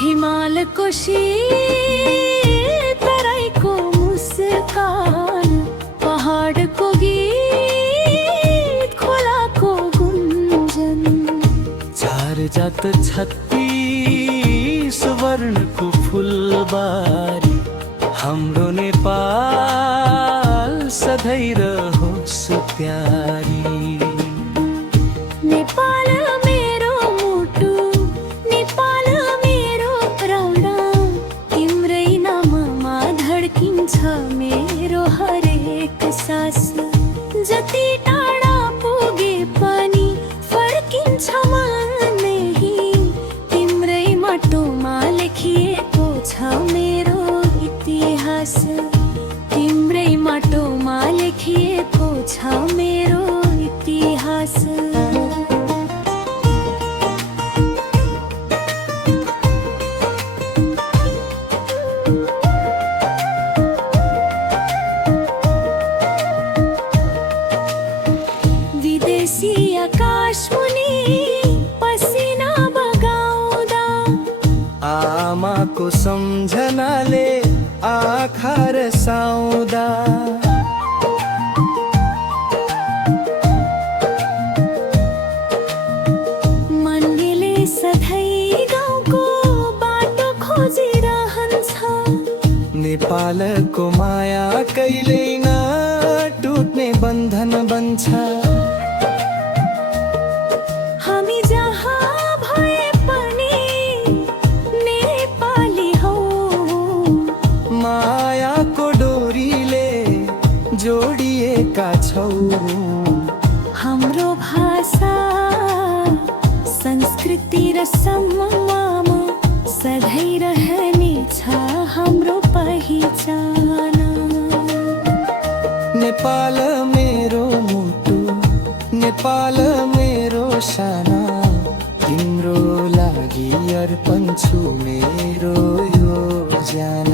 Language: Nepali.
हिमाल को शीत, तराई को मुस्कान, पहाड़ को गीत, खोला को गुंजन। चार जात 36 वर्ण को फुलबारी, हाम्रो नेपाल सधैँ रहोस् प्यारी। नेपाल मेरो मुटु, नेपाल मेरो प्राण, तिम्रै नाममा धड्किन्छ मेरो हरेक सास। जति टाढा पुगे पनि फर्किन्छ मन यही, तिम्रै माटोमा लेखिएको छ मेरो इतिहास। तिम्रै माटोमा लेखिएको छ मेरो इतिहास। विदेशी आकाश मुनि पसिना बगाउँदा, आमाको सम्झनाले आँखा रसाउँदा, मनले सधैँ गाउँको बाटो खोजिरहन्छ। नेपालको माया कहिल्यै नटुट्ने बन्धन बन्छ। हामी जहाँ भए पनि नेपाली हौ, मायाको डोरीले जोडिएका छौ। हाम्रो भाषा संस्कृति र सम्मानमा सधैँ रहनेछ हाम्रो पहिचान। नेपाल मेरो मुटु, नेपाल मेरो साना, तिम्रो लागि अर्पण छु मेरो यो ज्यान।